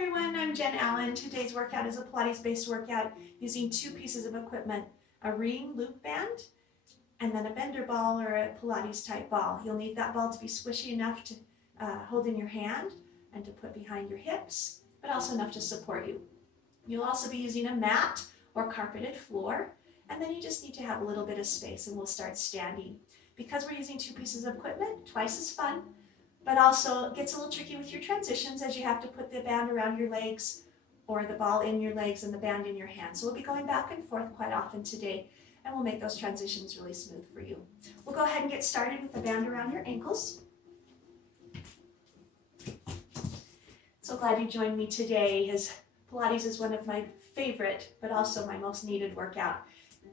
everyone, I'm Jen Allen. Today's workout is a Pilates-based workout using two pieces of equipment, a ring loop band and then a bender ball or a Pilates type ball. You'll need that ball to be squishy enough to hold in your hand and to put behind your hips, but also enough to support you. You'll also be using a mat or carpeted floor, and then you just need to have a little bit of space and we'll start standing. Because we're using two pieces of equipment, twice as fun, but also it gets a little tricky with your transitions as you have to put the band around your legs or the ball in your legs and the band in your hands. So we'll be going back and forth quite often today, and we'll make those transitions really smooth for you. We'll go ahead and get started with the band around your ankles. So glad you joined me today, as Pilates is one of my favorite, but also my most needed workout.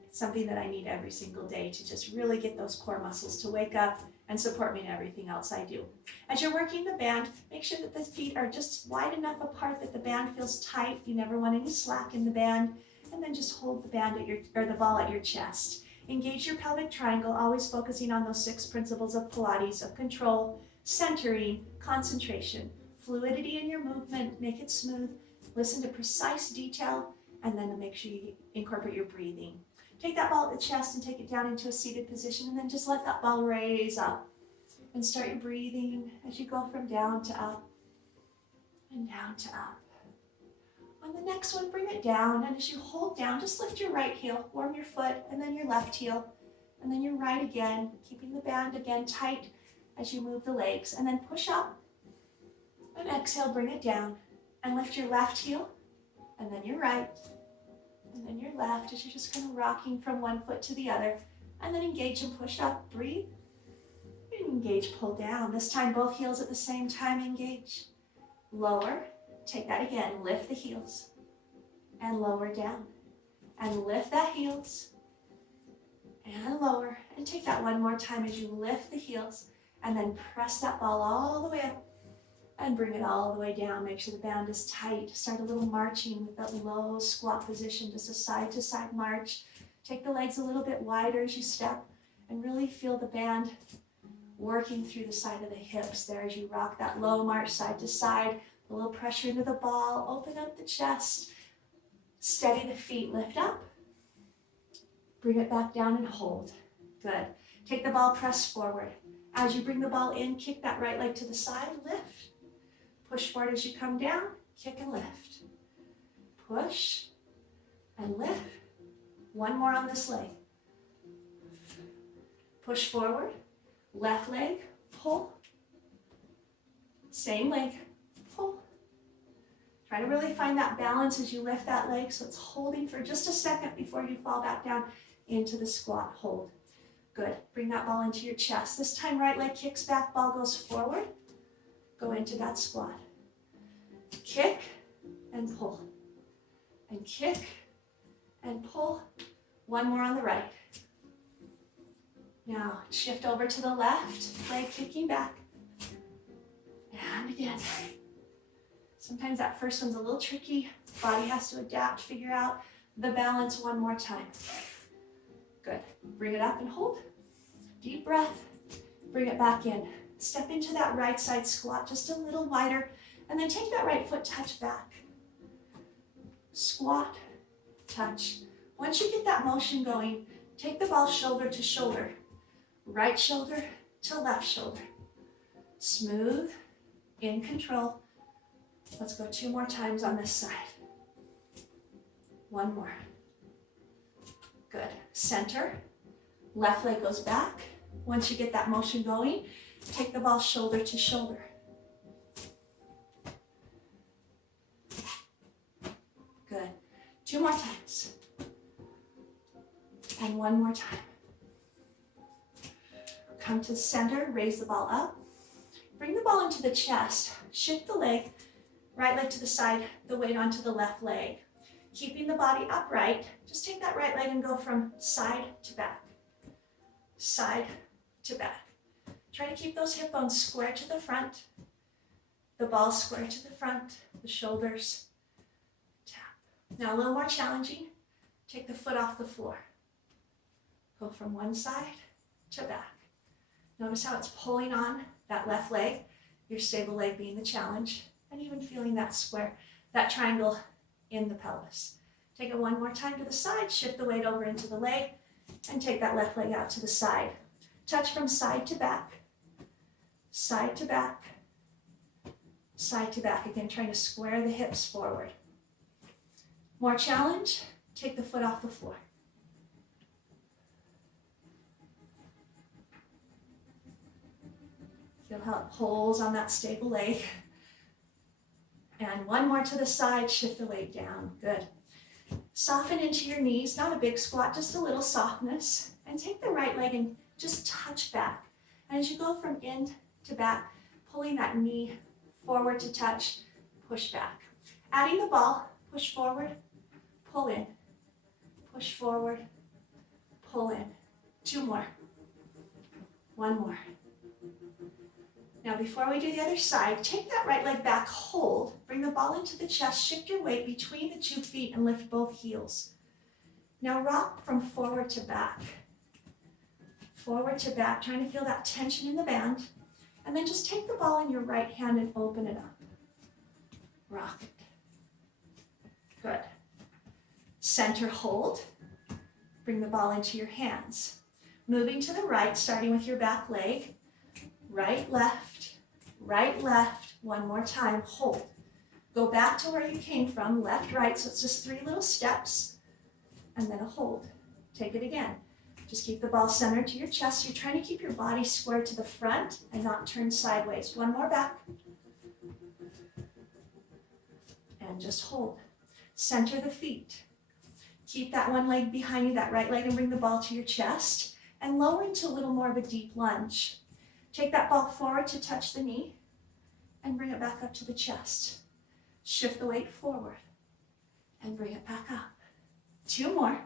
It's something that I need every single day to just really get those core muscles to wake up and support me in everything else I do. As you're working the band, make sure that the feet are just wide enough apart that the band feels tight. You never want any slack in the band. And then just hold the band at the ball at your chest. Engage your pelvic triangle, always focusing on those 6 principles of Pilates, of control, centering, concentration, fluidity in your movement, make it smooth, listen to precise detail, and then make sure you incorporate your breathing. Take that ball at the chest and take it down into a seated position, and then just let that ball raise up. And start your breathing as you go from down to up and down to up. On the next one, bring it down, and as you hold down, just lift your right heel, warm your foot, and then your left heel, and then your right again, keeping the band again tight as you move the legs, and then push up, and exhale, bring it down, and lift your left heel, and then your right, and then your left, as you're just kind of rocking from one foot to the other, and then engage and push up, breathe, and engage, pull down. This time, both heels at the same time, engage, lower. Take that again, lift the heels and lower down, and lift that heels and lower, and take that one more time as you lift the heels and then press that ball all the way up and bring it all the way down. Make sure the band is tight. Start a little marching with that low squat position, just a side to side march. Take the legs a little bit wider as you step and really feel the band working through the side of the hips there as you rock that low march side to side. A little pressure into the ball, open up the chest, steady the feet, lift up, bring it back down and hold. Good. Take the ball, press forward. As you bring the ball in, kick that right leg to the side, lift. Push forward as you come down, kick and lift. Push and lift. One more on this leg. Push forward, left leg, pull. Same leg. Pull. Try to really find that balance as you lift that leg so it's holding for just a second before you fall back down into the squat. Hold. Good. Bring that ball into your chest. This time right leg kicks back, ball goes forward. Go into that squat. Kick and pull. And kick and pull. One more on the right. Now shift over to the left, leg kicking back. And again. Sometimes that first one's a little tricky. Body has to adapt, figure out the balance one more time. Good. Bring it up and hold. Deep breath. Bring it back in. Step into that right side squat just a little wider, and then take that right foot touch back. Squat, touch. Once you get that motion going, take the ball shoulder to shoulder. Right shoulder to left shoulder. Smooth, in control. Let's go 2 more times on this side. 1 more. Good. Center. Left leg goes back. Once you get that motion going, take the ball shoulder to shoulder. Good. 2 more times. And 1 more time. Come to the center, raise the ball up. Bring the ball into the chest. Shift the leg. Right leg to the side, the weight onto the left leg. Keeping the body upright, just take that right leg and go from side to back. Side to back. Try to keep those hip bones square to the front. The ball square to the front, the shoulders. Tap. Now a little more challenging. Take the foot off the floor. Go from one side to back. Notice how it's pulling on that left leg, your stable leg being the challenge, and even feeling that square. that triangle in the pelvis. Take it one more time to the side, shift the weight over into the leg, and take that left leg out to the side. Touch from side to back, side to back, side to back. Again, trying to square the hips forward. More challenge, take the foot off the floor. Feel how it pulls on that stable leg. And one more to the side, shift the weight down. Good. Soften into your knees, not a big squat, just a little softness. And take the right leg and just touch back. And as you go from in to back, pulling that knee forward to touch, push back. Adding the ball, push forward, pull in. Push forward, pull in. 2 more. 1 more. Now before we do the other side, take that right leg back, hold, bring the ball into the chest, shift your weight between the 2 feet and lift both heels. Now rock from forward to back. Forward to back, trying to feel that tension in the band. And then just take the ball in your right hand and open it up. Rock it. Good. Center hold. Bring the ball into your hands. Moving to the right, starting with your back leg. Right, left, 1 more time, hold. Go back to where you came from, left, right, so it's just 3 little steps, and then a hold. Take it again. Just keep the ball centered to your chest. You're trying to keep your body square to the front and not turn sideways. 1 more back. And just hold. Center the feet. Keep that one leg behind you, that right leg, and bring the ball to your chest, and lower into a little more of a deep lunge. Take that ball forward to touch the knee and bring it back up to the chest. Shift the weight forward and bring it back up. 2 more.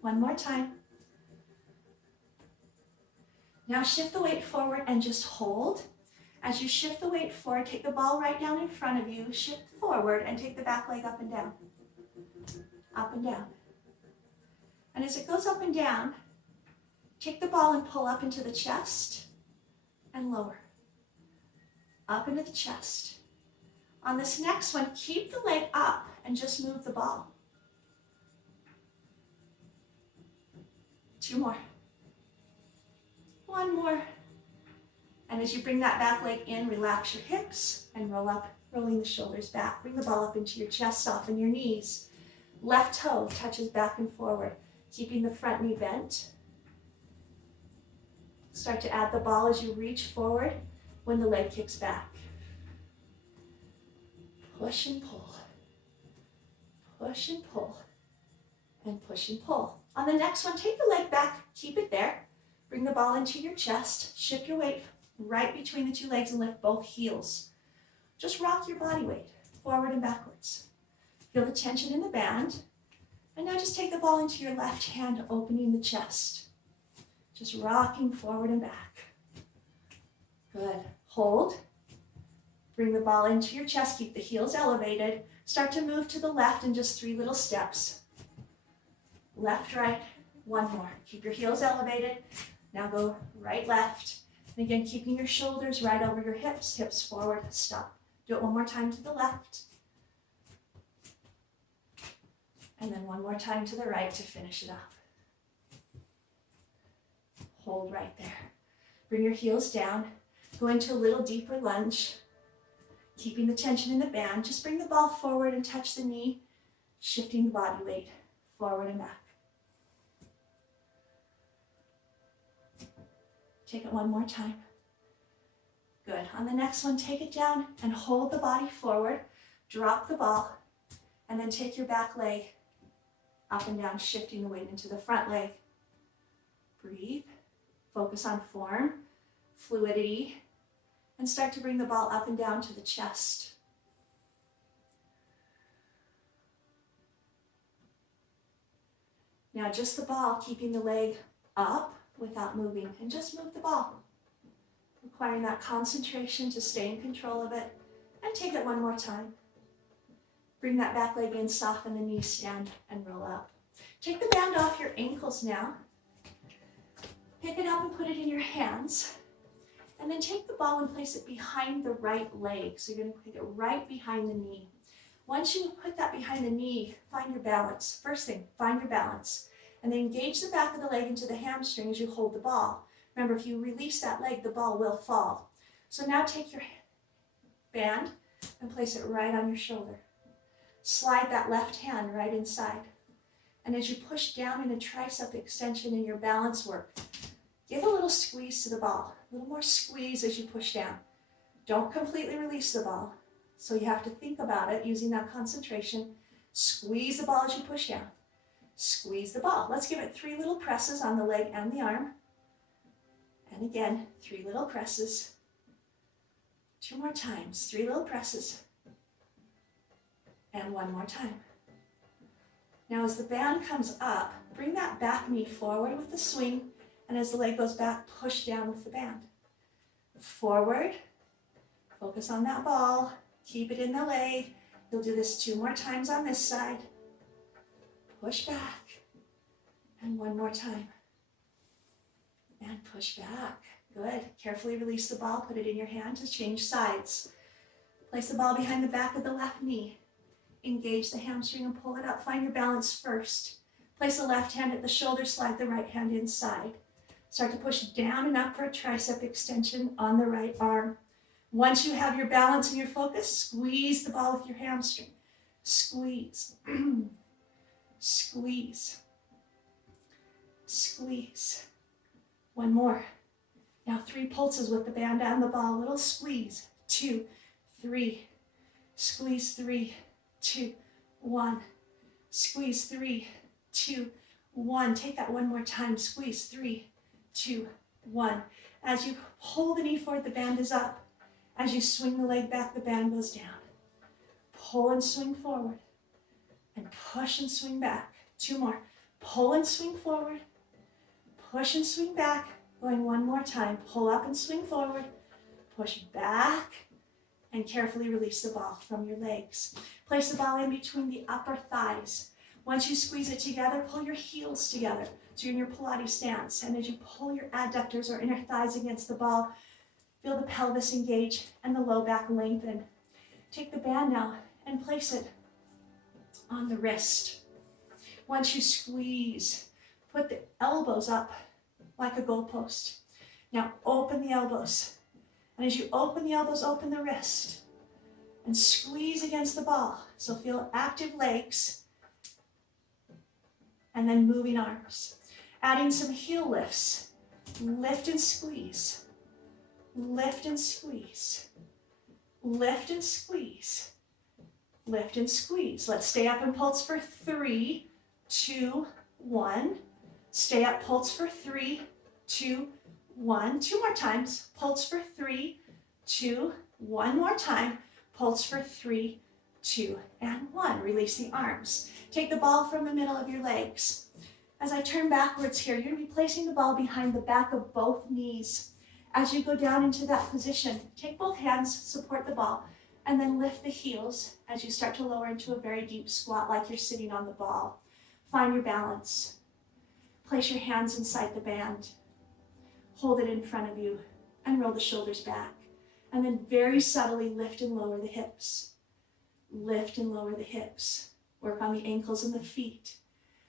1 more time. Now shift the weight forward and just hold. As you shift the weight forward, take the ball right down in front of you, shift forward and take the back leg up and down. Up and down. And as it goes up and down, take the ball and pull up into the chest and lower. Up into the chest. On this next one, keep the leg up and just move the ball. 2 more. 1 more. And as you bring that back leg in, relax your hips and roll up, rolling the shoulders back. Bring the ball up into your chest, soften your knees. Left toe touches back and forward, keeping the front knee bent. Start to add the ball as you reach forward when the leg kicks back. Push and pull. Push and pull. And push and pull. On the next one, take the leg back, keep it there. Bring the ball into your chest. Shift your weight right between the 2 legs and lift both heels. Just rock your body weight forward and backwards. Feel the tension in the band. And now just take the ball into your left hand, opening the chest. Just rocking forward and back. Good. Hold. Bring the ball into your chest. Keep the heels elevated. Start to move to the left in just 3 little steps. Left, right. 1 more. Keep your heels elevated. Now go right, left. And again, keeping your shoulders right over your hips. Hips forward. Stop. Do it 1 more time to the left. And then 1 more time to the right to finish it up. Hold right there. Bring your heels down. Go into a little deeper lunge. Keeping the tension in the band. Just bring the ball forward and touch the knee. Shifting the body weight forward and back. Take it 1 more time. Good. On the next one, take it down and hold the body forward. Drop the ball. And then take your back leg up and down, shifting the weight into the front leg. Breathe. Focus on form, fluidity, and start to bring the ball up and down to the chest. Now just the ball, keeping the leg up without moving, and just move the ball. Requiring that concentration to stay in control of it, and take it 1 more time. Bring that back leg in, soften the knee, stand, and roll up. Take the band off your ankles now. Pick it up and put it in your hands. And then take the ball and place it behind the right leg. So you're going to put it right behind the knee. Once you put that behind the knee, find your balance. First thing, find your balance. And then engage the back of the leg into the hamstring as you hold the ball. Remember, if you release that leg, the ball will fall. So now take your band and place it right on your shoulder. Slide that left hand right inside. And as you push down in a tricep extension in your balance work, give a little squeeze to the ball. A little more squeeze as you push down. Don't completely release the ball. So you have to think about it using that concentration. Squeeze the ball as you push down. Squeeze the ball. Let's give it 3 little presses on the leg and the arm. And again, 3 little presses. 2 more times. 3 little presses. And 1 more time. Now as the band comes up, bring that back knee forward with the swing. And as the leg goes back, push down with the band. Forward. Focus on that ball. Keep it in the leg. You'll do this 2 more times on this side. Push back. And 1 more time. And push back. Good. Carefully release the ball. Put it in your hand to change sides. Place the ball behind the back of the left knee. Engage the hamstring and pull it up. Find your balance first. Place the left hand at the shoulder. Slide the right hand inside. Start to push down and up for a tricep extension on the right arm. Once you have your balance and your focus, squeeze the ball with your hamstring. Squeeze. Squeeze. Squeeze. 1 more. Now 3 pulses with the band and the ball. Little squeeze. 2, 3. Squeeze 3, 2, 1. Squeeze 3, 2, 1. Take that 1 more time. Squeeze 3, 2, 1. As you pull the knee forward, the band is up. As you swing the leg back, the band goes down. Pull and swing forward. And push and swing back. 2 more. Pull and swing forward. Push and swing back. Going 1 more time. Pull up and swing forward. Push back. And carefully release the ball from your legs. Place the ball in between the upper thighs. Once you squeeze it together, pull your heels together. So you're in your Pilates stance. And as you pull your adductors or inner thighs against the ball, feel the pelvis engage and the low back lengthen. Take the band now and place it on the wrist. Once you squeeze, put the elbows up like a goalpost. Now open the elbows. And as you open the elbows, open the wrist. And squeeze against the ball. So feel active legs. And then moving arms. Adding some heel lifts. Lift and squeeze. Lift and squeeze. Lift and squeeze. Lift and squeeze. Let's stay up and pulse for 3, 2, 1. Stay up, pulse for 3, 2, 1. 2 more times. Pulse for 3, 2, 1 more time. Pulse for 3, 2, and 1. Release the arms. Take the ball from the middle of your legs. As I turn backwards here, you're going to be placing the ball behind the back of both knees. As you go down into that position, take both hands, support the ball, and then lift the heels as you start to lower into a very deep squat like you're sitting on the ball. Find your balance. Place your hands inside the band. Hold it in front of you and roll the shoulders back. And then very subtly lift and lower the hips. Lift and lower the hips. Work on the ankles and the feet.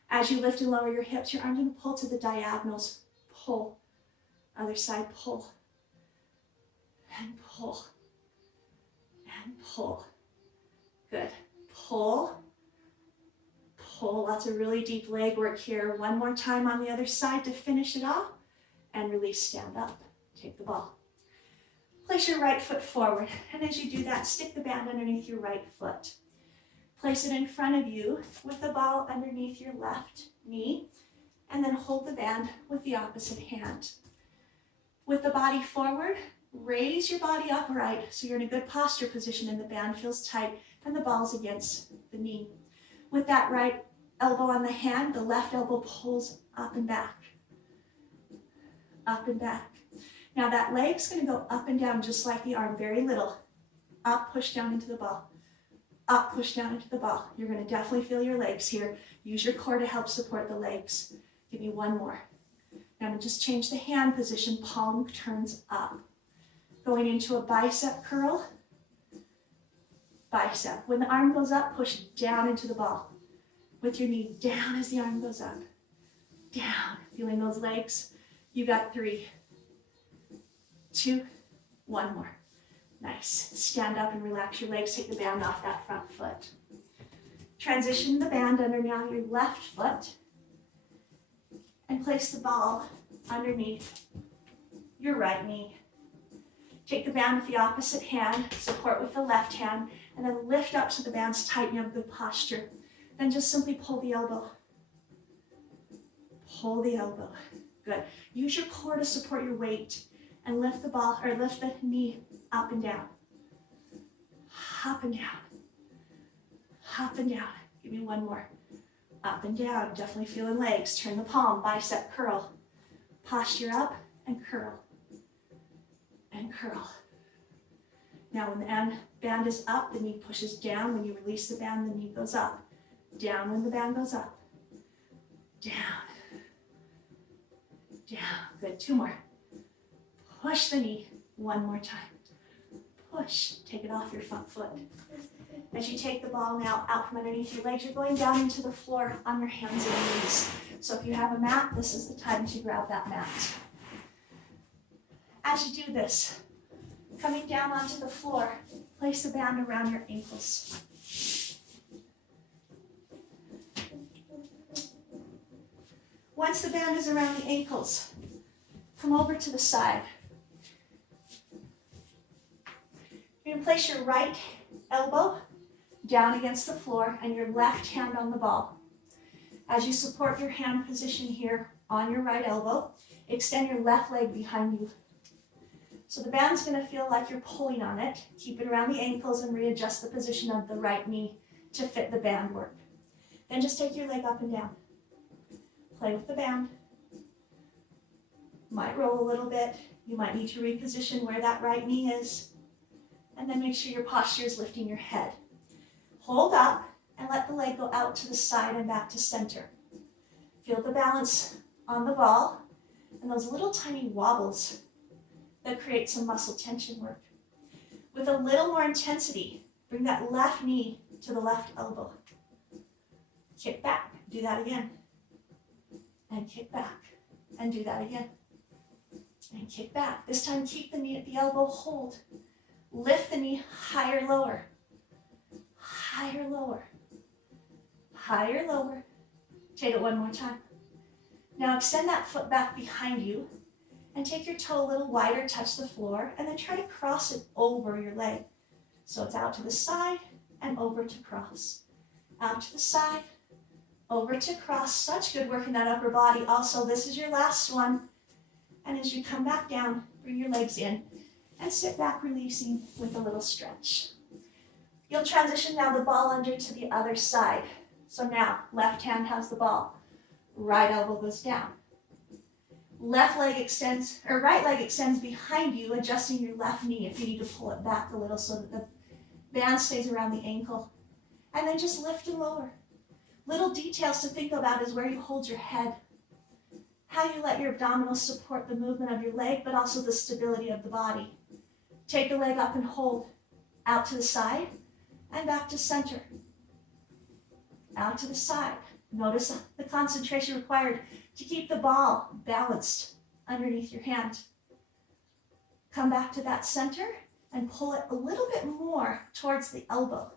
As you lift and lower your hips, your arms are going to pull to the diagonals. Pull. Other side, pull. And pull. And pull. Good. Pull. Pull. Lots of really deep leg work here. 1 more time on the other side to finish it off. And release, stand up. Take the ball. Place your right foot forward. And as you do that, stick the band underneath your right foot. Place it in front of you with the ball underneath your left knee. And then hold the band with the opposite hand. With the body forward, raise your body upright so you're in a good posture position and the band feels tight and the ball's against the knee. With that right elbow on the hand, the left elbow pulls up and back. Up and back. Now that leg's going to go up and down just like the arm, very little. Up, push down into the ball. Up, push down into the ball. You're going to definitely feel your legs here. Use your core to help support the legs. Give me 1 more. Now I'm going to just change the hand position. Palm turns up. going into a bicep curl. Bicep. When the arm goes up, push down into the ball. With your knee down as the arm goes up. Down. Feeling those legs? You got 3, 2, 1 more. Nice. Stand up and relax your legs. Take the band off that front foot. Transition the band under now your left foot and place the ball underneath your right knee. Take the band with the opposite hand, support with the left hand, and then lift up so the band's tight and you have good posture. Then just simply pull the elbow. Pull the elbow. Good. Use your core to support your weight and lift the ball or lift the knee up and down. Up and down. Up and down. Give me one more. Up and down. Definitely feeling legs. Turn the palm. Bicep curl. Posture up and curl. And curl. Now when the band is up, the knee pushes down. When you release the band, the knee goes up. Down when the band goes up. Down. Down. Good. 2 more. Push the knee. 1 more time. Push. Take it off your front foot. As you take the ball now out from underneath your legs, you're going down into the floor on your hands and knees. So if you have a mat, this is the time to grab that mat. As you do this, coming down onto the floor, place the band around your ankles. Once the band is around the ankles, come over to the side. You're going to place your right elbow down against the floor and your left hand on the ball. As you support your hand position here on your right elbow, extend your left leg behind you. So the band's going to feel like you're pulling on it. Keep it around the ankles and readjust the position of the right knee to fit the band work. Then just take your leg up and down. Play with the band. Might roll a little bit. You might need to reposition where that right knee is. And then make sure your posture is lifting your head. Hold up and let the leg go out to the side and back to center. Feel the balance on the ball and those little tiny wobbles that create some muscle tension work. With a little more intensity, bring that left knee to the left elbow. Kick back, do that again. And kick back, and do that again. And kick back. This time keep the knee at the elbow, hold. Lift the knee higher, lower. Higher, lower. Higher, lower. Take it 1 more time. Now extend that foot back behind you and take your toe a little wider, touch the floor, and then try to cross it over your leg. So it's out to the side and over to cross. Out to the side, over to cross. Such good work in that upper body. Also, this is your last one. And as you come back down, bring your legs in and sit back, releasing with a little stretch. You'll transition now the ball under to the other side. So now, left hand has the ball. Right elbow goes down. Left leg extends, or right leg extends behind you, adjusting your left knee if you need to pull it back a little so that the band stays around the ankle. And then just lift and lower. Little details to think about is where you hold your head, how you let your abdominals support the movement of your leg, but also the stability of the body. Take the leg up and hold. Out to the side and back to center. Out to the side. Notice the concentration required to keep the ball balanced underneath your hand. Come back to that center and pull it a little bit more towards the elbow.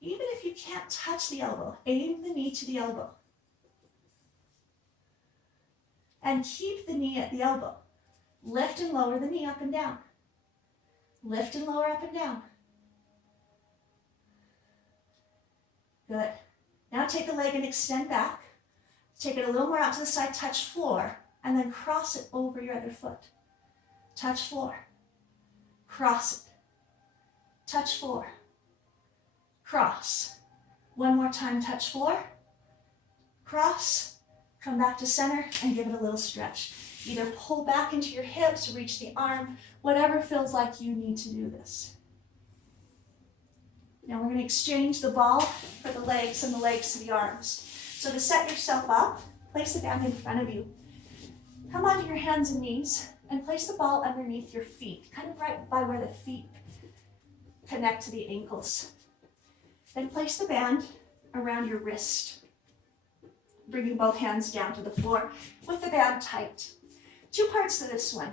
Even if you can't touch the elbow, aim the knee to the elbow. And keep the knee at the elbow. Lift and lower the knee up and down. Lift and lower up and down. Good. Now take the leg and extend back. Take it a little more out to the side, touch floor, and then cross it over your other foot. Touch floor. Cross it. Touch floor. Cross. 1 more time, touch floor. Cross. Come back to center and give it a little stretch. Either pull back into your hips, reach the arm, whatever feels like you need to do this. Now we're going to exchange the ball for the legs and the legs to the arms. So to set yourself up, place the band in front of you. Come onto your hands and knees And place the ball underneath your feet, kind of right by where the feet connect to the ankles. Then place the band around your wrist, bringing both hands down to the floor with the band tight. 2 parts to this one.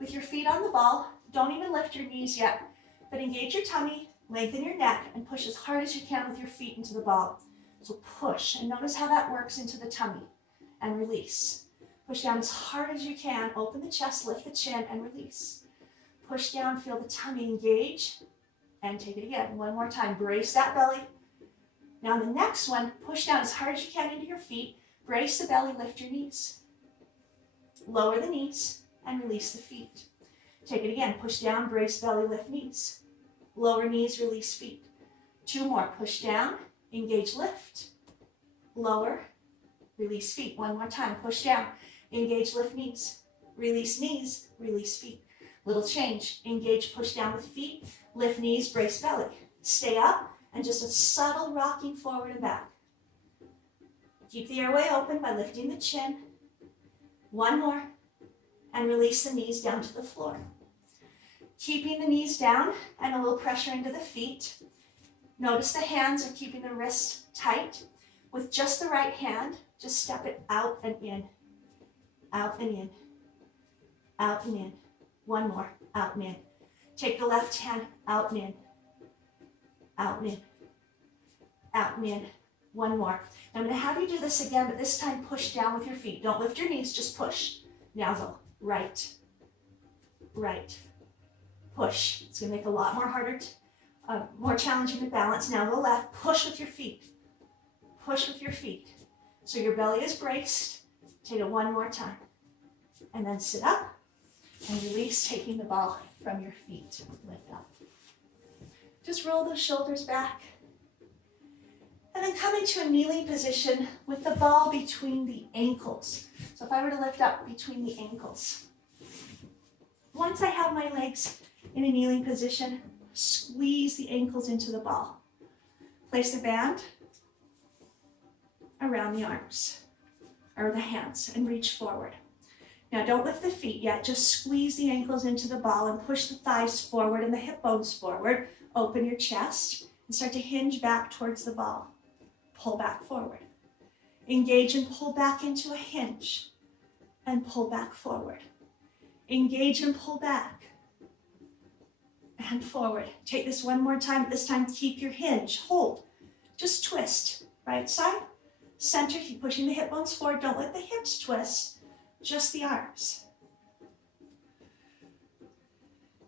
With your feet on the ball, don't even lift your knees yet, but engage your tummy, lengthen your neck, and push as hard as you can with your feet into the ball. So push, and notice how that works into the tummy, and release. Push down as hard as you can, open the chest, lift the chin, and release. Push down, feel the tummy engage, and take it again. One more time, brace that belly. Now the next one, push down as hard as you can into your feet, brace the belly, lift your knees. Lower the knees, and release the feet. Take it again, push down, brace belly, lift knees. Lower knees, release feet. 2 more, push down, engage, lift. Lower, release feet. One more time, push down, engage, lift knees. Release knees, release feet. Little change, engage, push down with feet, lift knees, brace belly. Stay up, and just a subtle rocking forward and back. Keep the airway open by lifting the chin. 1 more, and release the knees down to the floor. Keeping the knees down and a little pressure into the feet. Notice the hands are keeping the wrists tight. With just the right hand, just step it out and in, out and in, out and in. 1 more, out and in. Take the left hand out and in, out and in, out and in. 1 more. Now I'm going to have you do this again, but this time push down with your feet. Don't lift your knees, just push. Now go right, right, push. It's going to make it a lot more challenging to balance. Now go left, push with your feet. Push with your feet. So your belly is braced. Take it 1 more time. And then sit up and release, taking the ball from your feet. Lift up. Just roll those shoulders back. And then come into a kneeling position with the ball between the ankles. So if I were to lift up between the ankles. Once I have my legs in a kneeling position, squeeze the ankles into the ball. Place the band around the arms, or the hands, and reach forward. Now don't lift the feet yet, just squeeze the ankles into the ball and push the thighs forward and the hip bones forward. Open your chest and start to hinge back towards the ball. Pull back forward. Engage and pull back into a hinge and pull back forward. Engage and pull back and forward. Take this 1 more time. This time keep your hinge. Hold. Just twist. Right side, center. Keep pushing the hip bones forward. Don't let the hips twist. Just the arms.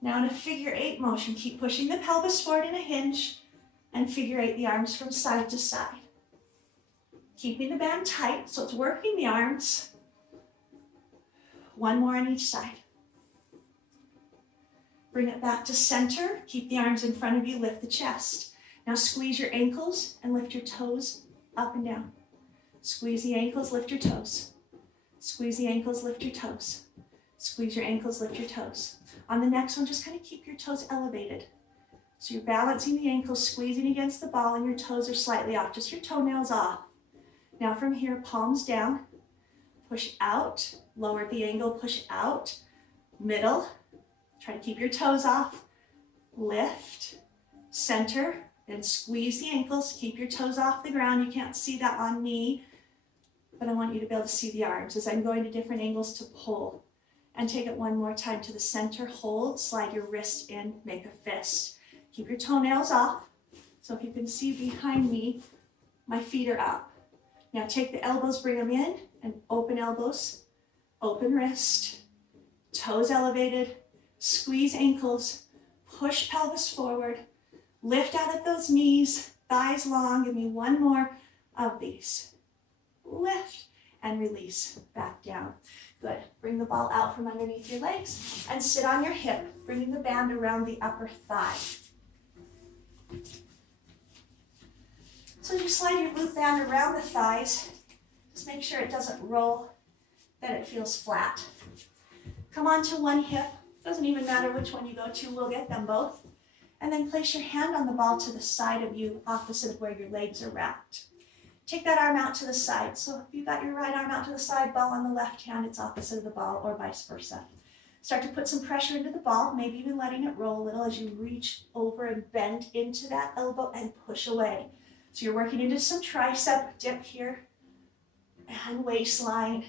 Now in a figure 8 motion, keep pushing the pelvis forward in a hinge and figure 8 the arms from side to side. Keeping the band tight so it's working the arms. 1 more on each side. Bring it back to center. Keep the arms in front of you. Lift the chest. Now squeeze your ankles and lift your toes up and down. Squeeze the ankles, lift your toes. Squeeze the ankles, lift your toes. Squeeze your ankles, lift your toes. On the next one, just kind of keep your toes elevated. So you're balancing the ankles, squeezing against the ball, and your toes are slightly off, just your toenails off. Now from here, palms down, push out, lower the angle, push out, middle. Try to keep your toes off, lift, center, and squeeze the ankles. Keep your toes off the ground. You can't see that on me, but I want you to be able to see the arms as I'm going to different angles to pull. And take it 1 more time to the center, hold, slide your wrist in, make a fist. Keep your toenails off. So if you can see behind me, my feet are up. Now take the elbows, bring them in, and open elbows, open wrist, toes elevated, squeeze ankles, push pelvis forward, lift out at those knees, thighs long. Give me 1 more of these. Lift and release back down. Good. Bring the ball out from underneath your legs and sit on your hip, bringing the band around the upper thigh. So as you slide your glute band around the thighs, just make sure it doesn't roll, that it feels flat. Come onto one hip. Doesn't even matter which one you go to, we'll get them both. And then place your hand on the ball to the side of you, opposite of where your legs are wrapped. Take that arm out to the side. So if you got your right arm out to the side, ball on the left hand, it's opposite of the ball, or vice versa. Start to put some pressure into the ball, maybe even letting it roll a little as you reach over and bend into that elbow and push away. So you're working into some tricep dip here and waistline.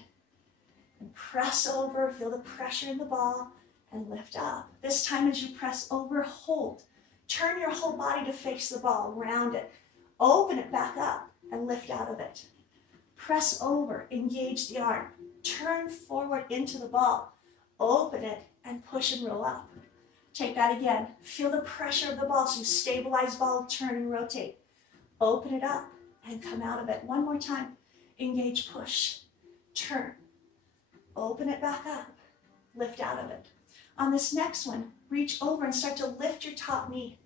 And press over, feel the pressure in the ball and lift up. This time as you press over, hold. Turn your whole body to face the ball, round it. Open it back up and lift out of it. Press over, engage the arm. Turn forward into the ball. Open it and push and roll up. Take that again. Feel the pressure of the ball, so you stabilize ball, turn and rotate. Open it up and come out of it. One more time. Engage, push, turn. Open it back up. Lift out of it. On this next one, reach over and start to lift your top knee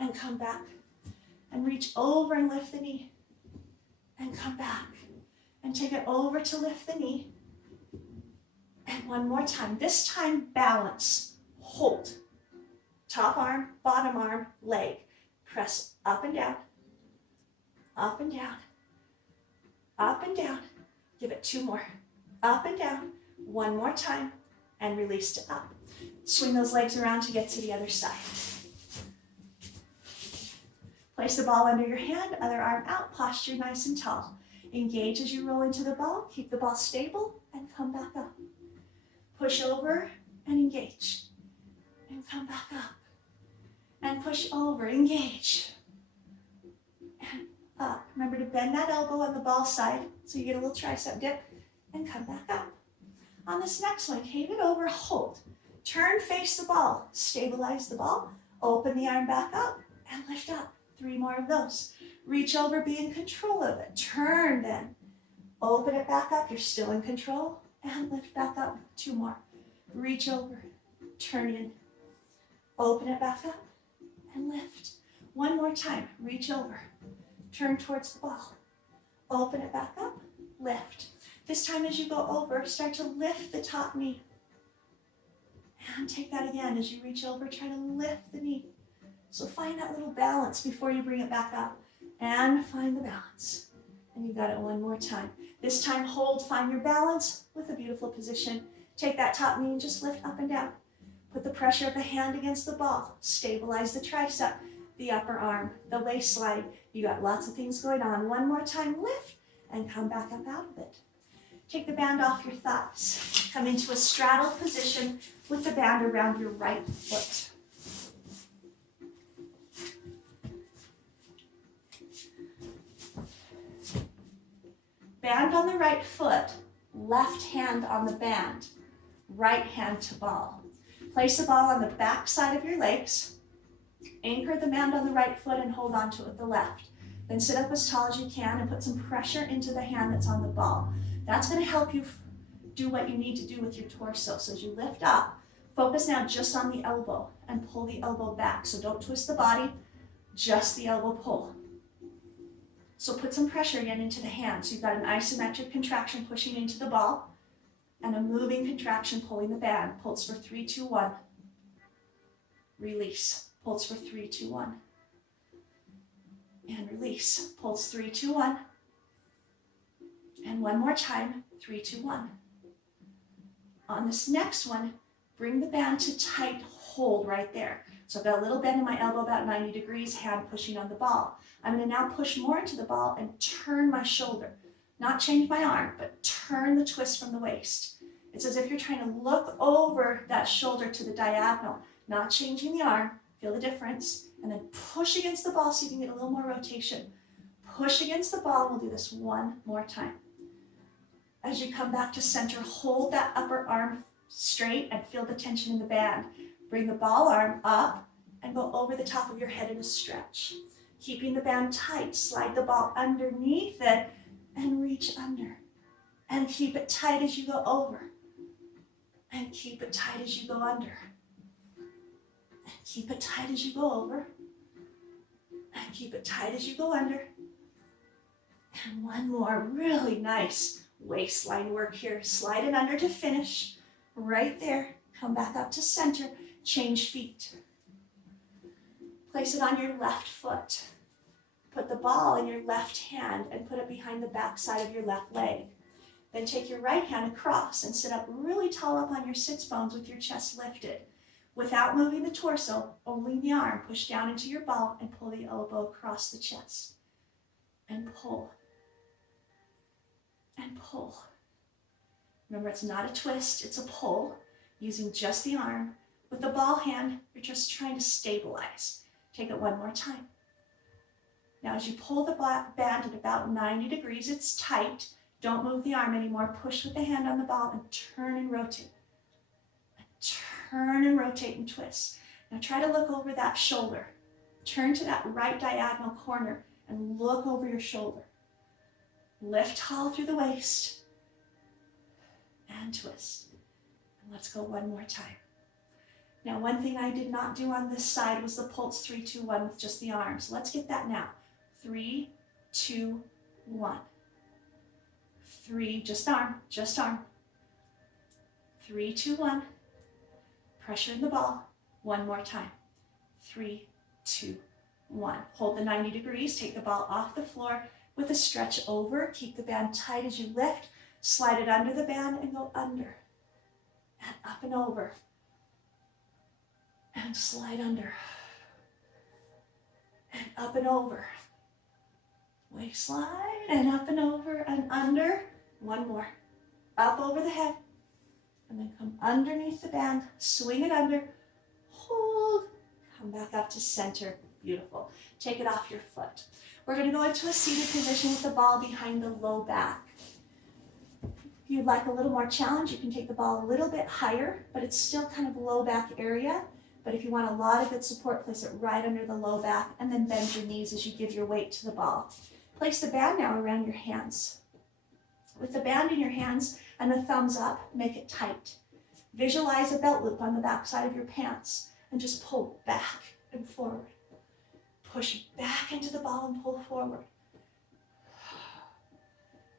and come back. And reach over and lift the knee and come back. And take it over to lift the knee. And one more time. This time, balance. Hold. Top arm, bottom arm, leg. Press up and down. Up and down. Up and down. Give it 2 more. Up and down. 1 more time. And release to up. Swing those legs around to get to the other side. Place the ball under your hand, other arm out, posture nice and tall. Engage as you roll into the ball. Keep the ball stable and come back up. Push over and engage. And come back up. And push over, engage. And up. Remember to bend that elbow on the ball side so you get a little tricep dip and come back up. On this next one, cave it over, hold. Turn, face the ball. Stabilize the ball. Open the arm back up and lift up. 3 more of those. Reach over, be in control of it. Turn then. Open it back up. You're still in control. And lift back up. 2 more. Reach over. Turn in. Open it back up. And lift. 1 more time. Reach over. Turn towards the ball. Open it back up. Lift. This time as you go over, start to lift the top knee. And take that again as you reach over. Try to lift the knee. So find that little balance before you bring it back up. And find the balance. And you got it 1 more time. This time hold, find your balance with a beautiful position. Take that top knee and just lift up and down. Put the pressure of the hand against the ball. Stabilize the tricep, the upper arm, the waistline. You got lots of things going on. 1 more time, lift and come back up out of it. Take the band off your thighs. Come into a straddle position with the band around your right foot. Band on the right foot, left hand on the band, right hand to ball. Place the ball on the back side of your legs. Anchor the band on the right foot and hold on to it with the left. Then sit up as tall as you can and put some pressure into the hand that's on the ball. That's going to help you do what you need to do with your torso. So as you lift up, focus now just on the elbow and pull the elbow back. So don't twist the body, just the elbow pull. So put some pressure again into the hand. So you've got an isometric contraction pushing into the ball and a moving contraction pulling the band. Pulse for 3, 2, 1. Release. Pulse for 3, 2, 1. And release. Pulse 3, 2, 1. And 1 more time. 3, 2, 1. On this next one, bring the band to tight hold right there. So I've got a little bend in my elbow, about 90 degrees, hand pushing on the ball. I'm going to now push more into the ball and turn my shoulder. Not change my arm, but turn the twist from the waist. It's as if you're trying to look over that shoulder to the diagonal, not changing the arm. Feel the difference. And then push against the ball so you can get a little more rotation. Push against the ball. We'll do this 1 more time. As you come back to center, hold that upper arm straight and feel the tension in the band. Bring the ball arm up and go over the top of your head in a stretch. Keeping the band tight, slide the ball underneath it and reach under. And keep it tight as you go over. And keep it tight as you go under. And keep it tight as you go over. And keep it tight as you go under. And 1 more really nice waistline work here. Slide it under to finish. Right there. Come back up to center. Change feet. Place it on your left foot. Put the ball in your left hand and put it behind the back side of your left leg. Then take your right hand across and sit up really tall up on your sits bones with your chest lifted. Without moving the torso, only the arm. Push down into your ball and pull the elbow across the chest. And pull. And pull. Remember, it's not a twist, it's a pull, using just the arm. With the ball hand, you're just trying to stabilize. Take it one more time. Now, as you pull the band at about 90 degrees, it's tight. Don't move the arm anymore. Push with the hand on the ball and turn and rotate. And turn and rotate and twist. Now, try to look over that shoulder. Turn to that right diagonal corner and look over your shoulder. Lift tall through the waist. And twist. And let's go one more time. Now, one thing I did not do on this side was the pulse 3, 2, 1 with just the arms. Let's get that now. 3, 2, 1. 3, just arm, just arm. 3, 2, 1. Pressure in the ball. One more time. 3, 2, 1. Hold the 90 degrees. Take the ball off the floor with a stretch over. Keep the band tight as you lift. Slide it under the band and go under. And up and over. And slide under. And up and over. Waist slide and up and over and under. One more. Up over the head. And then come underneath the band. Swing it under. Hold. Come back up to center. Beautiful. Take it off your foot. We're going to go into a seated position with the ball behind the low back. If you'd like a little more challenge, you can take the ball a little bit higher, but it's still kind of low back area. But if you want a lot of good support, place it right under the low back and then bend your knees as you give your weight to the ball. Place the band now around your hands. With the band in your hands and the thumbs up, make it tight. Visualize a belt loop on the back side of your pants and just pull back and forward. Push back into the ball and pull forward.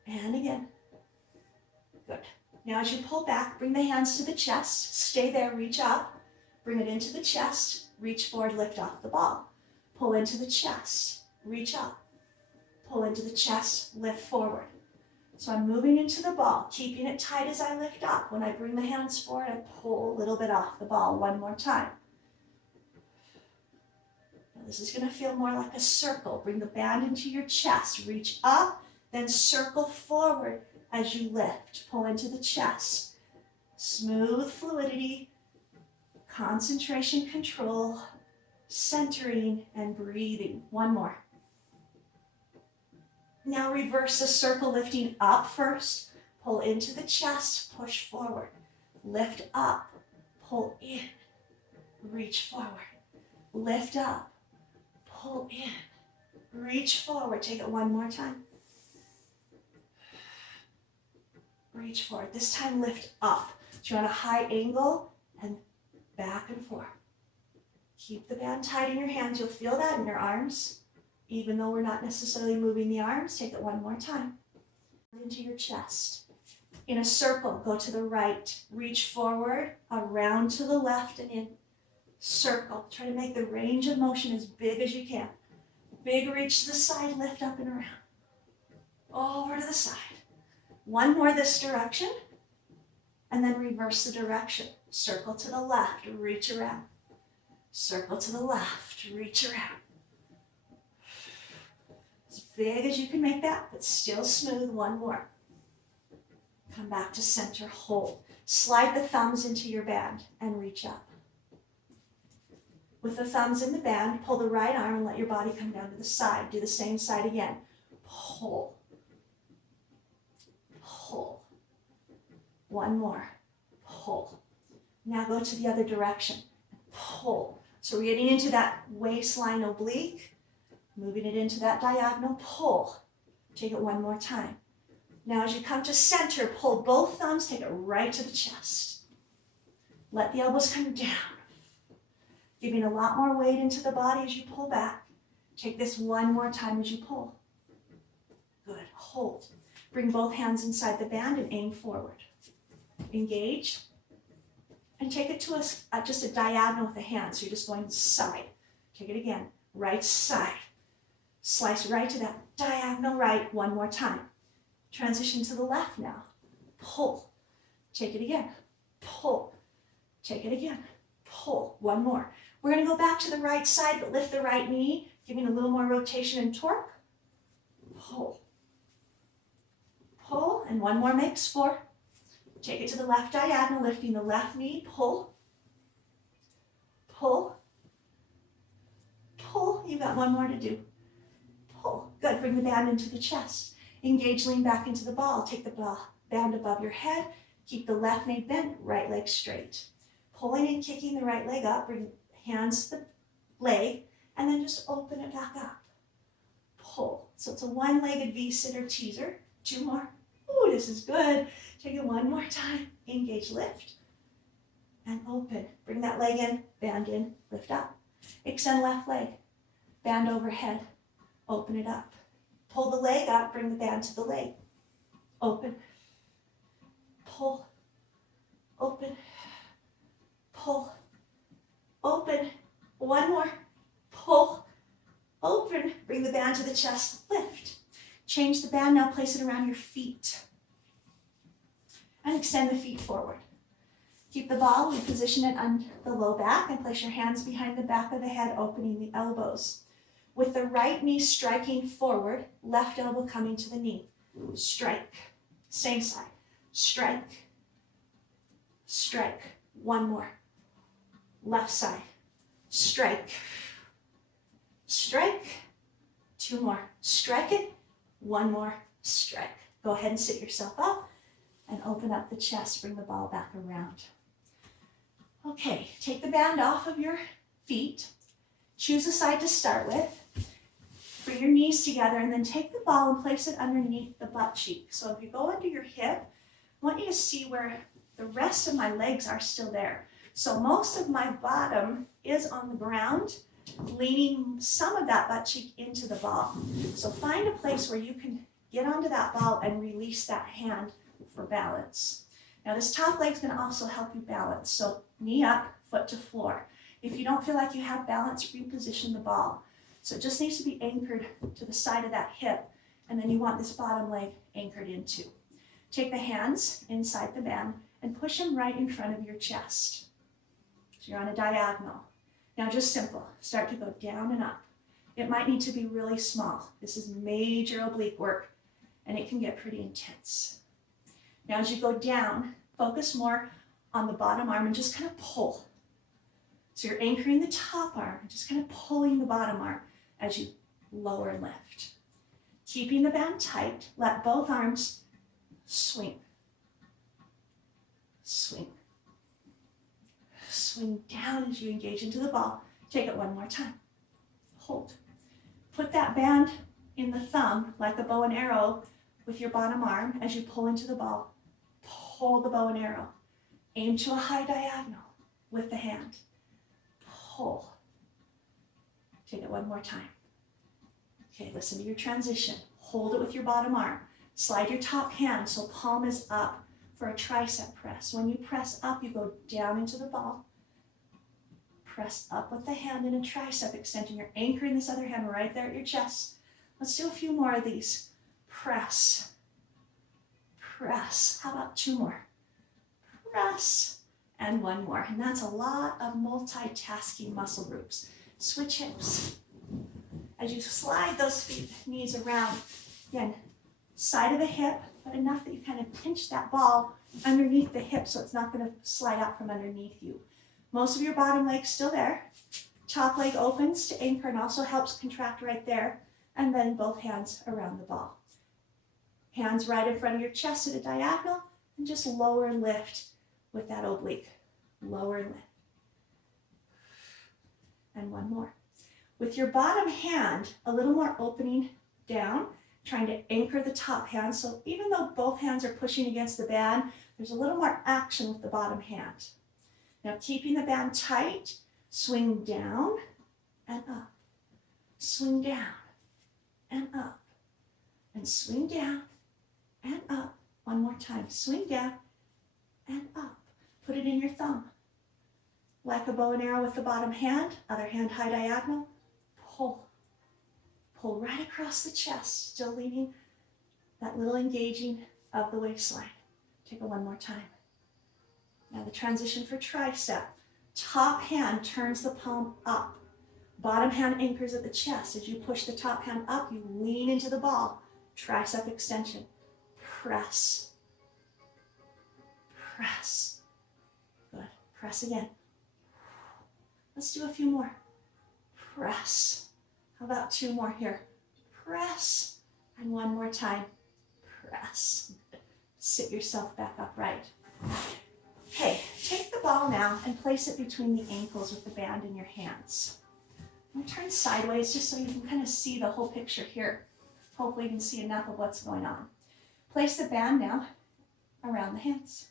And again. Good. Now as you pull back, bring the hands to the chest. Stay there, reach up. Bring it into the chest. Reach forward, lift off the ball. Pull into the chest. Reach up. Pull into the chest, lift forward. So I'm moving into the ball, keeping it tight as I lift up. When I bring the hands forward, I pull a little bit off the ball. One more time. Now this is going to feel more like a circle. Bring the band into your chest. Reach up, then circle forward as you lift. Pull into the chest. Smooth fluidity, concentration, control, centering, and breathing. One more. Now reverse the circle, lifting up first. Pull into the chest, push forward. Lift up, pull in, reach forward. Lift up, pull in, reach forward. Take it one more time. Reach forward. This time lift up. So you're on a high angle and back and forth. Keep the band tight in your hands. You'll feel that in your arms. Even though we're not necessarily moving the arms, take it one more time. Into your chest. In a circle, go to the right. Reach forward, around to the left and in. Circle. Try to make the range of motion as big as you can. Big reach to the side, lift up and around. Over to the side. One more this direction. And then reverse the direction. Circle to the left, reach around. Circle to the left, reach around. As big as you can make that, but still smooth. One more. Come back to center, hold. Slide the thumbs into your band and reach up. With the thumbs in the band, pull the right arm and let your body come down to the side. Do the same side again. Pull. Pull. One more. Pull. Now go to the other direction. Pull. So we're getting into that waistline oblique. Moving it into that diagonal. Pull. Take it one more time. Now as you come to center, pull both thumbs. Take it right to the chest. Let the elbows come down. Giving a lot more weight into the body as you pull back. Take this one more time as you pull. Good. Hold. Bring both hands inside the band and aim forward. Engage. And take it to just a diagonal with the hands. So you're just going side. Take it again. Right side. Slice right to that diagonal right. One more time. Transition to the left now. pull. Take it again, pull. Take it again, pull. One more. We're going to go back to the right side, but lift the right knee, giving a little more rotation and torque. Pull. Pull, and one more makes 4. Take it to the left diagonal, lifting the left knee, pull. Pull. Pull. You got one more to do. Pull. Good. Bring the band into the chest. Engage, lean back into the ball. Take the band above your head. Keep the left knee bent, right leg straight. Pulling and kicking the right leg up. Bring hands to the leg, and then just open it back up. Pull. So it's a one-legged V-sit or teaser. 2 more. Ooh, this is good. Take it one more time. Engage, lift, and open. Bring that leg in, band in, lift up. Extend left leg, band overhead, open it up. Pull the leg up, bring the band to the leg. Open, pull, open, pull, open. One more, pull, open. Bring the band to the chest, lift. Change the band, now place it around your feet. And extend the feet forward. Keep the ball, we position it on the low back and place your hands behind the back of the head, opening the elbows. With the right knee striking forward, left elbow coming to the knee. Strike. Same side. Strike. Strike. One more. Left side. Strike. Strike. 2 more. Strike it. 1 more. Strike. Go ahead and sit yourself up and open up the chest. Bring the ball back around. Okay, take the band off of your feet. Choose a side to start with. Bring your knees together and then take the ball and place it underneath the butt cheek. So if you go under your hip, I want you to see where the rest of my legs are still there. So most of my bottom is on the ground, leaning some of that butt cheek into the ball. So find a place where you can get onto that ball and release that hand for balance. Now this top leg's going to also help you balance. So knee up, foot to floor. If you don't feel like you have balance, reposition the ball. So it just needs to be anchored to the side of that hip, and then you want this bottom leg anchored into. Take the hands inside the band and push them right in front of your chest. So you're on a diagonal. Now just simple, start to go down and up. It might need to be really small. This is major oblique work, and it can get pretty intense. Now as you go down, focus more on the bottom arm and just kind of pull. So you're anchoring the top arm and just kind of pulling the bottom arm as you lower and lift. Keeping the band tight, let both arms swing. Swing. Swing down as you engage into the ball. Take it one more time. Hold. Put that band in the thumb like a bow and arrow with your bottom arm as you pull into the ball. Pull the bow and arrow. Aim to a high diagonal with the hand. Pull. Take it one more time. Okay, listen to your transition. Hold it with your bottom arm. Slide your top hand so palm is up for a tricep press. When you press up, you go down into the ball. Press up with the hand in a tricep extension. You're anchoring this other hand right there at your chest. Let's do a few more of these. Press. Press. How about 2 more? Press. And 1 more. And that's a lot of multitasking muscle groups. Switch hips. As you slide those feet, knees around, again, side of the hip, but enough that you kind of pinch that ball underneath the hip so it's not going to slide out from underneath you. Most of your bottom leg's still there. Top leg opens to anchor and also helps contract right there. And then both hands around the ball. Hands right in front of your chest at a diagonal, and just lower and lift with that oblique. Lower and lift. And 1 more. With your bottom hand, a little more opening down, trying to anchor the top hand. So even though both hands are pushing against the band, there's a little more action with the bottom hand. Now keeping the band tight, swing down and up. Swing down and up. And swing down and up. 1 more time. Swing down and up. Put it in your thumb. Like a bow and arrow with the bottom hand, other hand high diagonal. Pull. Pull right across the chest, still leaving that little engaging of the waistline. Take it one more time. Now the transition for tricep. Top hand turns the palm up. Bottom hand anchors at the chest. As you push the top hand up, you lean into the ball. Tricep extension. Press. Press. Good. Press again. Let's do a few more. Press. How about 2 more here? Press. And one more time. Press. Sit yourself back upright. Okay, take the ball now and place it between the ankles with the band in your hands. I'm going to turn sideways just so you can kind of see the whole picture here. Hopefully you can see enough of what's going on. Place the band now around the hands.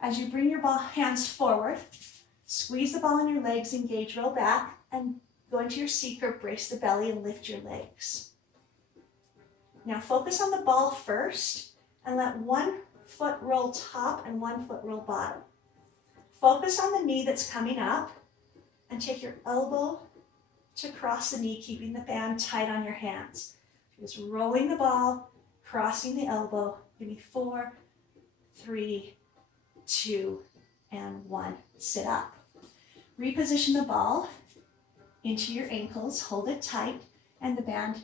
As you bring your hands forward, squeeze the ball in your legs, engage, roll back, and go into your C curve, brace the belly, and lift your legs. Now focus on the ball first, and let 1 foot roll top and 1 foot roll bottom. Focus on the knee that's coming up, and take your elbow to cross the knee, keeping the band tight on your hands. Just rolling the ball, crossing the elbow. Give me 4, 3, 2, and 1. Sit up. Reposition the ball into your ankles, hold it tight, and the band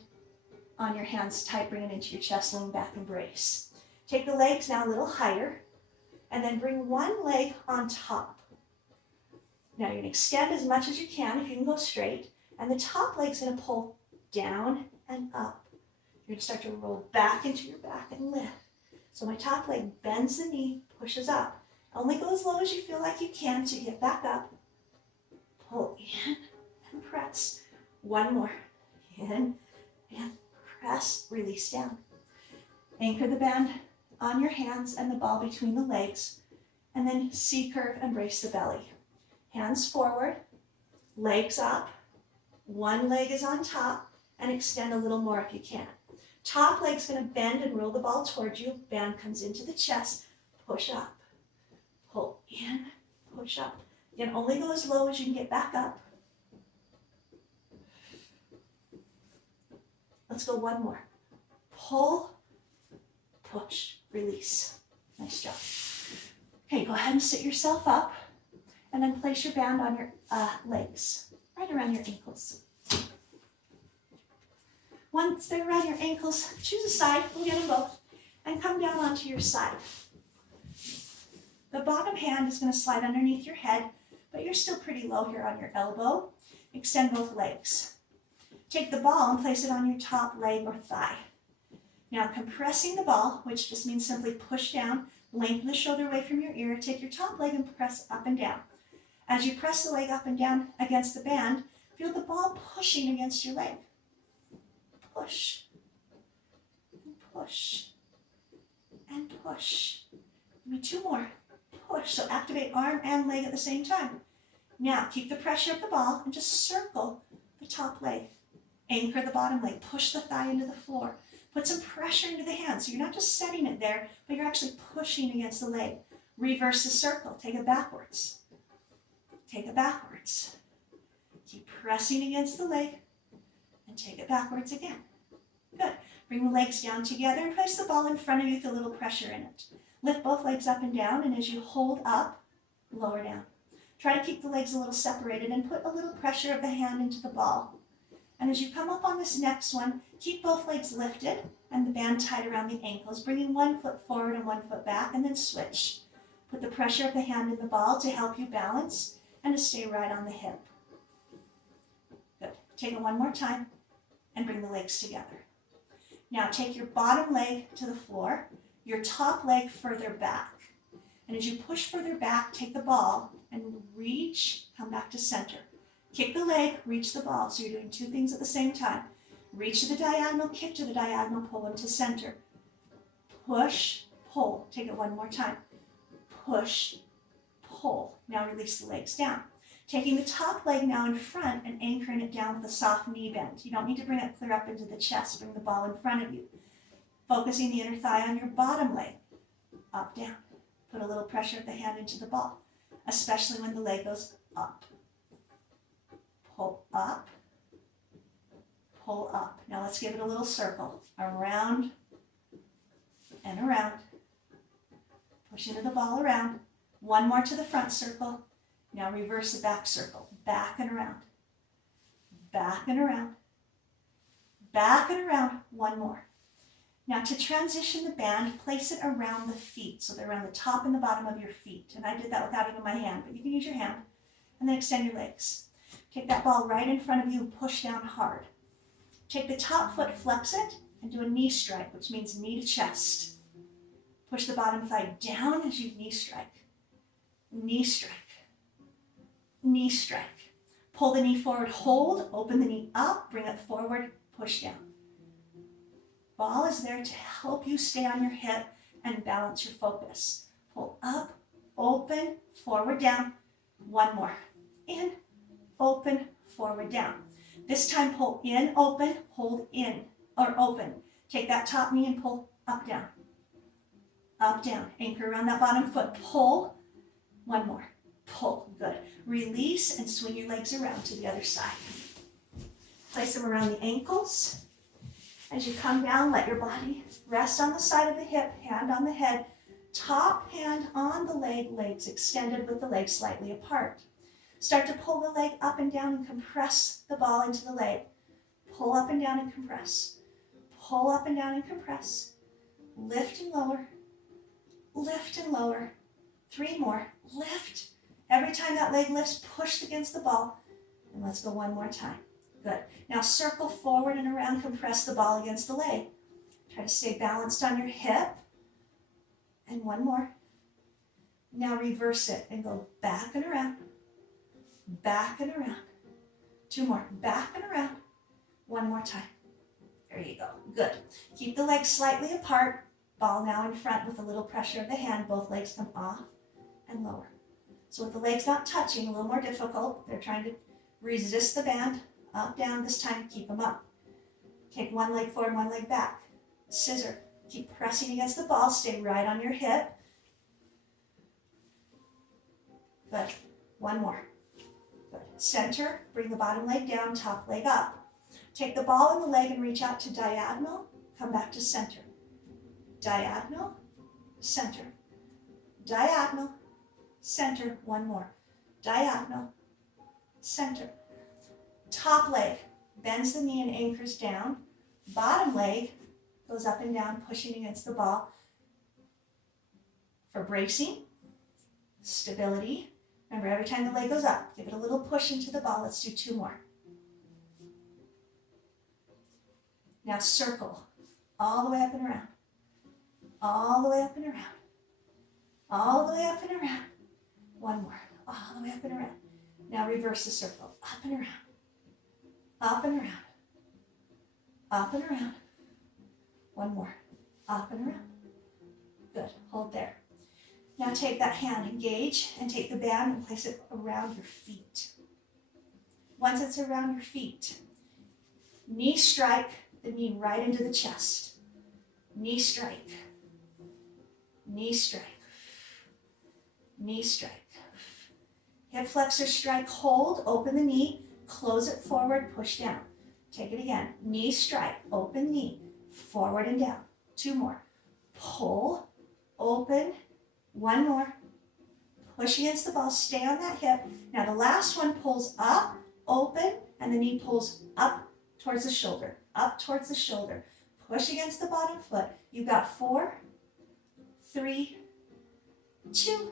on your hands tight, bring it into your chest, lean back and brace. Take the legs now a little higher, and then bring one leg on top. Now you're going to extend as much as you can, if you can go straight, and the top leg's going to pull down and up. You're going to start to roll back into your back and lift. So my top leg bends the knee, pushes up. Only go as low as you feel like you can to get back up. Pull in and press. One more. In and press. Release down. Anchor the band on your hands and the ball between the legs. And then C curve and brace the belly. Hands forward, legs up. One leg is on top, and extend a little more if you can. Top leg's going to bend and roll the ball towards you. Band comes into the chest. Push up. Pull in. Push up. Again, only go as low as you can get back up. Let's go one more. Pull, push, release. Nice job. Okay, go ahead and sit yourself up, and then place your band on your legs, right around your ankles. Once they're around your ankles, choose a side, we'll get them both, and come down onto your side. The bottom hand is going to slide underneath your head, but you're still pretty low here on your elbow. Extend both legs. Take the ball and place it on your top leg or thigh. Now compressing the ball, which just means simply push down, lengthen the shoulder away from your ear, take your top leg and press up and down. As you press the leg up and down against the band, feel the ball pushing against your leg. Push, and push, and push. Give me 2 more. Push, so activate arm and leg at the same time. Now keep the pressure of the ball and just circle the top leg. Anchor the bottom leg, push the thigh into the floor. Put some pressure into the hand, so you're not just setting it there, but you're actually pushing against the leg. Reverse the circle, take it backwards. Take it backwards. Keep pressing against the leg, and take it backwards again. Good. Bring the legs down together and place the ball in front of you with a little pressure in it. Lift both legs up and down, and as you hold up, lower down. Try to keep the legs a little separated and put a little pressure of the hand into the ball. And as you come up on this next one, keep both legs lifted and the band tight around the ankles, bringing 1 foot forward and 1 foot back, and then switch. Put the pressure of the hand in the ball to help you balance and to stay right on the hip. Good. Take it one more time and bring the legs together. Now take your bottom leg to the floor, your top leg further back. And as you push further back, take the ball and reach, come back to center. Kick the leg, reach the ball. So you're doing 2 things at the same time. Reach to the diagonal, kick to the diagonal, pull into center. Push, pull. Take it one more time. Push, pull. Now release the legs down. Taking the top leg now in front and anchoring it down with a soft knee bend. You don't need to bring it clear up into the chest. Bring the ball in front of you. Focusing the inner thigh on your bottom leg. Up, down. Put a little pressure of the hand into the ball, especially when the leg goes up. Pull up, pull up. Now let's give it a little circle. Around and around Push into the ball around. One more to the front circle. Now reverse the back circle. Back and around. Back and around. Back and around. One more. Now to transition the band, place it around the feet. So they're around the top and the bottom of your feet. And I did that without even my hand, but you can use your hand. And then extend your legs. Take that ball right in front of you, push down hard. Take the top foot, flex it, and do a knee strike, which means knee to chest. Push the bottom thigh down as you knee strike. Knee strike. Knee strike. Pull the knee forward, hold, open the knee up, bring it forward, push down. Ball is there to help you stay on your hip and balance your focus. Pull up, open, forward, down. One more. In, open, forward, down. This time pull in, open, hold in, or open. Take that top knee and pull up, down. Up, down. Anchor around that bottom foot. Pull. One more. Pull. Good. Release and swing your legs around to the other side. Place them around the ankles. As you come down, let your body rest on the side of the hip, hand on the head, top hand on the leg, legs extended with the legs slightly apart. Start to pull the leg up and down and compress the ball into the leg. Pull up and down and compress. Pull up and down and compress. Lift and lower. Lift and lower. 3 more. Lift. Every time that leg lifts, push against the ball. And let's go one more time. Good. Now circle forward and around, compress the ball against the leg. Try to stay balanced on your hip. And one more. Now reverse it and go back and around. Back and around. 2 more. Back and around. One more time. There you go. Good. Keep the legs slightly apart. Ball now in front with a little pressure of the hand. Both legs come off and lower. So with the legs not touching, a little more difficult. They're trying to resist the band. Up, down. This time, keep them up. Take one leg forward, one leg back. Scissor. Keep pressing against the ball. Stay right on your hip. Good. One more. Good. Center. Bring the bottom leg down, top leg up. Take the ball and the leg and reach out to diagonal. Come back to center. Diagonal. Center. Diagonal. Center. One more. Diagonal. Center. Top leg bends the knee and anchors down. Bottom leg goes up and down, pushing against the ball. For bracing, stability. Remember, every time the leg goes up, give it a little push into the ball. Let's do 2 more. Now circle all the way up and around. All the way up and around. All the way up and around. One more. All the way up and around. Now reverse the circle. Up and around. Up and around. Up and around. One more. Up and around. Good. Hold there. Now take that hand, engage, and take the band and place it around your feet. Once it's around your feet, knee strike the knee right into the chest. Knee strike. Knee strike. Knee strike. Hip flexor strike, hold, open the knee, close it forward, push down. Take it again. Knee strike, open knee, forward and down. 2 more. Pull, open, 1 more. Push against the ball, stay on that hip. Now the last one pulls up, open, and the knee pulls up towards the shoulder, up towards the shoulder. Push against the bottom foot. You've got 4, 3, 2,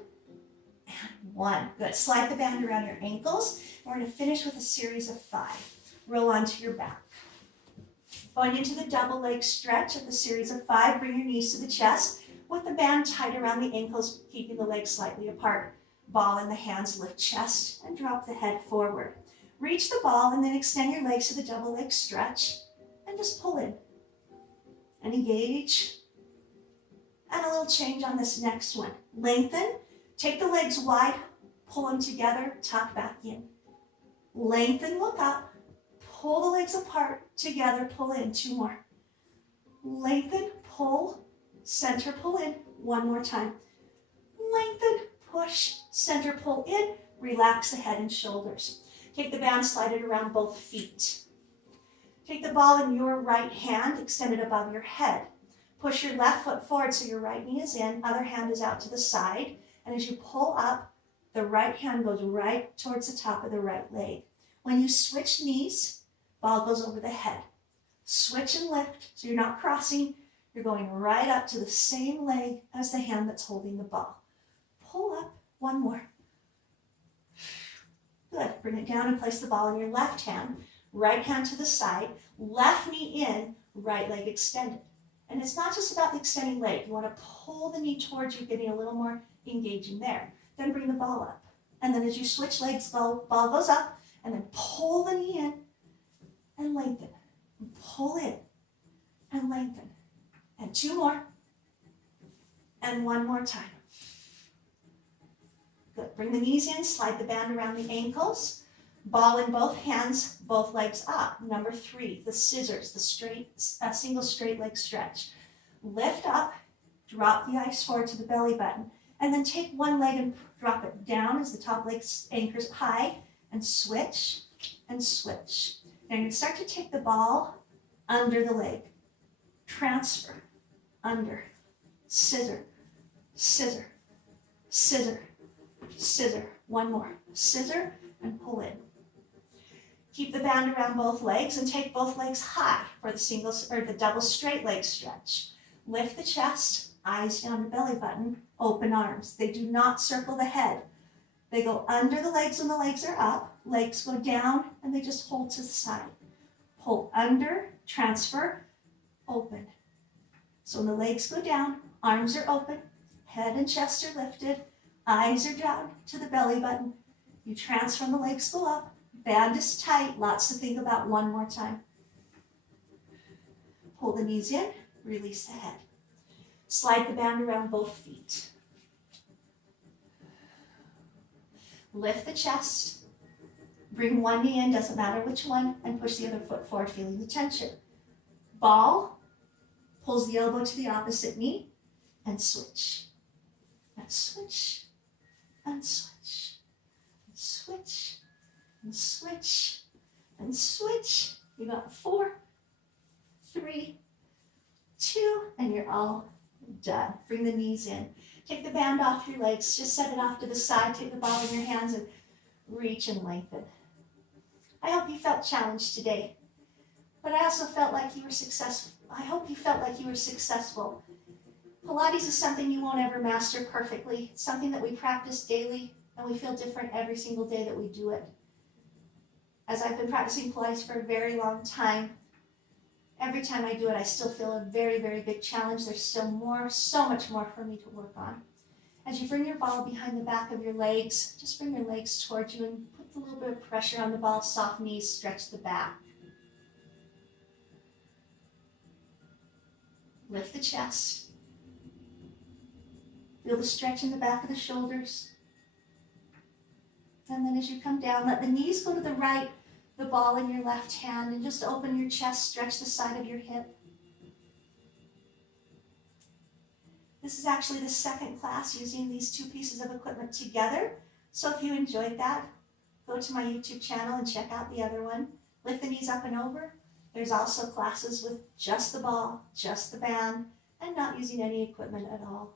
and 1. Good. Slide the band around your ankles. We're going to finish with a series of 5. Roll onto your back. Going into the double leg stretch of the series of 5, bring your knees to the chest with the band tight around the ankles, keeping the legs slightly apart. Ball in the hands, lift chest, and drop the head forward. Reach the ball and then extend your legs to the double leg stretch and just pull in. And engage. And a little change on this next one. Lengthen. Take the legs wide, pull them together, tuck back in. Lengthen, look up, pull the legs apart, together, pull in. 2 more. Lengthen, pull, center, pull in. 1 more time. Lengthen, push, center, pull in. Relax the head and shoulders. Take the band, slide it around both feet. Take the ball in your right hand, extend it above your head. Push your left foot forward so your right knee is in, other hand is out to the side. And as you pull up, the right hand goes right towards the top of the right leg. When you switch knees, ball goes over the head. Switch and lift, so you're not crossing, you're going right up to the same leg as the hand that's holding the ball. Pull up, one more. Good, bring it down and place the ball in your left hand, right hand to the side, left knee in, right leg extended. And it's not just about the extending leg, you want to pull the knee towards you, getting a little more engaging there. Then bring the ball up. And then as you switch legs, ball goes up, and then pull the knee in and lengthen. And pull in and lengthen. And two more. And one more time. Good. Bring the knees in, slide the band around the ankles. Ball in both hands, both legs up. Number 3, the scissors, the single straight leg stretch. Lift up, drop the ice forward to the belly button, and then take one leg and drop it down as the top leg anchors high, and switch, and switch. Now you're going to start to take the ball under the leg. Transfer, under, scissor, scissor, scissor, scissor. One more, scissor, and pull in. Keep the band around both legs and take both legs high for the single or the double straight leg stretch. Lift the chest, eyes down to belly button, open arms. They do not circle the head. They go under the legs when the legs are up, legs go down, and they just hold to the side. Pull under, transfer, open. So when the legs go down, arms are open, head and chest are lifted, eyes are down to the belly button. You transfer and the legs go up. Band is tight, lots to think about. One more time. Pull the knees in, release the head. Slide the band around both feet. Lift the chest. Bring one knee in, doesn't matter which one, and push the other foot forward, feeling the tension. Ball pulls the elbow to the opposite knee, and switch. And switch. And switch. And switch. And switch, and switch. You got 4, 3, 2, and you're all done. Bring the knees in. Take the band off your legs. Just set it off to the side. Take the ball in your hands and reach and lengthen. I hope you felt challenged today, but I also felt like you were successful. I hope you felt like you were successful. Pilates is something you won't ever master perfectly. It's something that we practice daily, and we feel different every single day that we do it. As I've been practicing Pilates for a very long time, every time I do it, I still feel a very, very big challenge. There's still more, so much more for me to work on. As you bring your ball behind the back of your legs, just bring your legs towards you and put a little bit of pressure on the ball. Soft knees, stretch the back. Lift the chest. Feel the stretch in the back of the shoulders. And then as you come down, let the knees go to the right, the ball in your left hand, and just open your chest, stretch the side of your hip. This is actually the second class using these two pieces of equipment together. So if you enjoyed that, go to my YouTube channel and check out the other one. Lift the knees up and over. There's also classes with just the ball, just the band, and not using any equipment at all.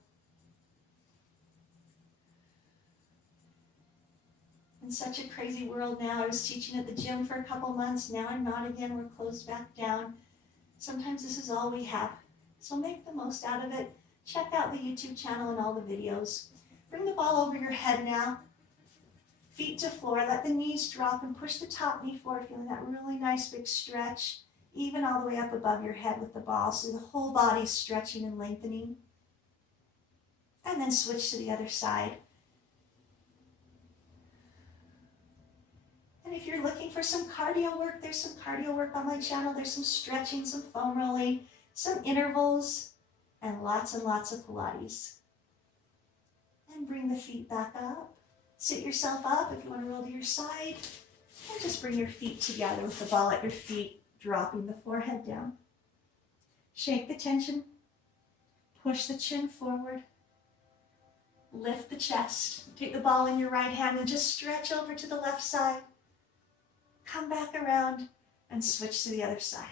In such a crazy world now. I was teaching at the gym for a couple months. Now I'm not again. We're closed back down. Sometimes this is all we have. So make the most out of it. Check out the YouTube channel and all the videos. Bring the ball over your head now. Feet to floor. Let the knees drop and push the top knee forward, feeling that really nice big stretch, even all the way up above your head with the ball. So the whole body's stretching and lengthening. And then switch to the other side. And if you're looking for some cardio work, there's some cardio work on my channel. There's some stretching, some foam rolling, some intervals, and lots of Pilates. And bring the feet back up. Sit yourself up if you want to roll to your side. And just bring your feet together with the ball at your feet, dropping the forehead down. Shake the tension. Push the chin forward. Lift the chest. Take the ball in your right hand and just stretch over to the left side. Come back around and switch to the other side.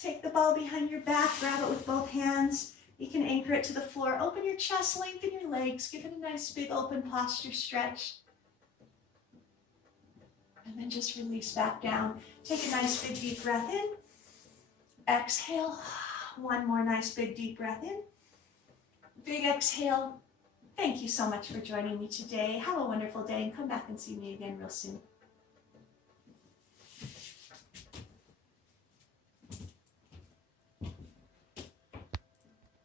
Take the ball behind your back, grab it with both hands. You can anchor it to the floor. Open your chest, lengthen your legs. Give it a nice big open posture stretch. And then just release back down. Take a nice big deep breath in. Exhale. One more nice big deep breath in. Big exhale. Thank you so much for joining me today. Have a wonderful day and come back and see me again real soon.